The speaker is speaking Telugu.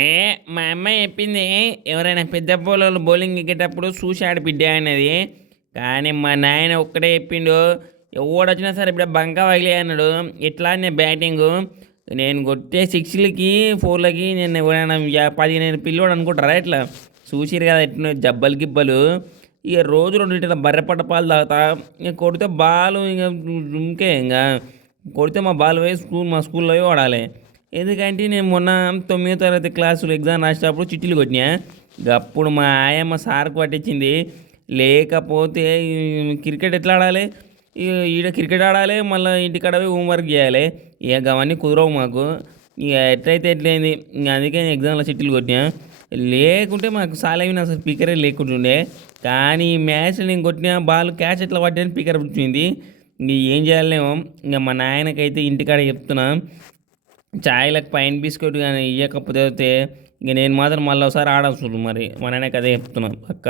ఏ మా అమ్మాయి చెప్పింది ఎవరైనా పెద్ద పొలాలు బౌలింగ్ ఎక్కేటప్పుడు చూసి ఆడిపిడ్డా అన్నది. కానీ మా నాయన ఒక్కడే చెప్పిండు, ఎవడొచ్చినా సరే ఇప్పుడు బంక వగిలే అన్నాడు. ఎట్లా నేను బ్యాటింగు నేను కొట్టే సిక్స్లకి ఫోర్లకి నేను ఎవరైనా 15 పిల్లోడు అనుకుంటారా ఇట్లా. చూసిరు కదా ఎట్లా జబ్బలు గిబ్బలు. ఇక రోజు 2 లీటర్ల బర్రెపట్ట పాలు తాగుతా. ఇక కొడితే బాలు ఇక ఇంకే ఇంకా కొడితే మా బాల్ పోయి మా స్కూల్లో పోయి వాడాలి. ఎందుకంటే నేను మొన్న 9వ తరగతి క్లాసులు ఎగ్జామ్ రాసేటప్పుడు చిట్టీలు కొట్టినా. అప్పుడు మా ఆయమ్మ సార్కు పట్టించింది. లేకపోతే క్రికెట్ ఎట్లా ఆడాలి, ఈడ క్రికెట్ ఆడాలి, మళ్ళీ ఇంటికాడ పోయి హోంవర్క్ చేయాలి. ఇక అవన్నీ కుదరవు మాకు. ఇక ఎట్లయితే ఎట్లయింది. ఇంక అందుకే నేను ఎగ్జామ్లో చిట్టీలు కొట్టినా. లేకుంటే మాకు సాలైన అసలు స్పీకరే లేకుంటుండే. కానీ ఈ మ్యాచ్లో నేను కొట్టిన బాల్ క్యాచ్ ఎట్లా పట్టాను స్పీకర్ వచ్చింది. ఇంక ఏం చేయాలేమో. ఇంకా మా నాయనకైతే ఇంటికాడ చెప్తున్నా, చాయ్లకు పైన బిస్కెట్ కానీ ఇవ్వకపోతే ఇంక నేను మాత్రం మళ్ళీ ఒకసారి ఆడవసరం. మరి మా నాయనకి అదే చెప్తున్నాను పక్క.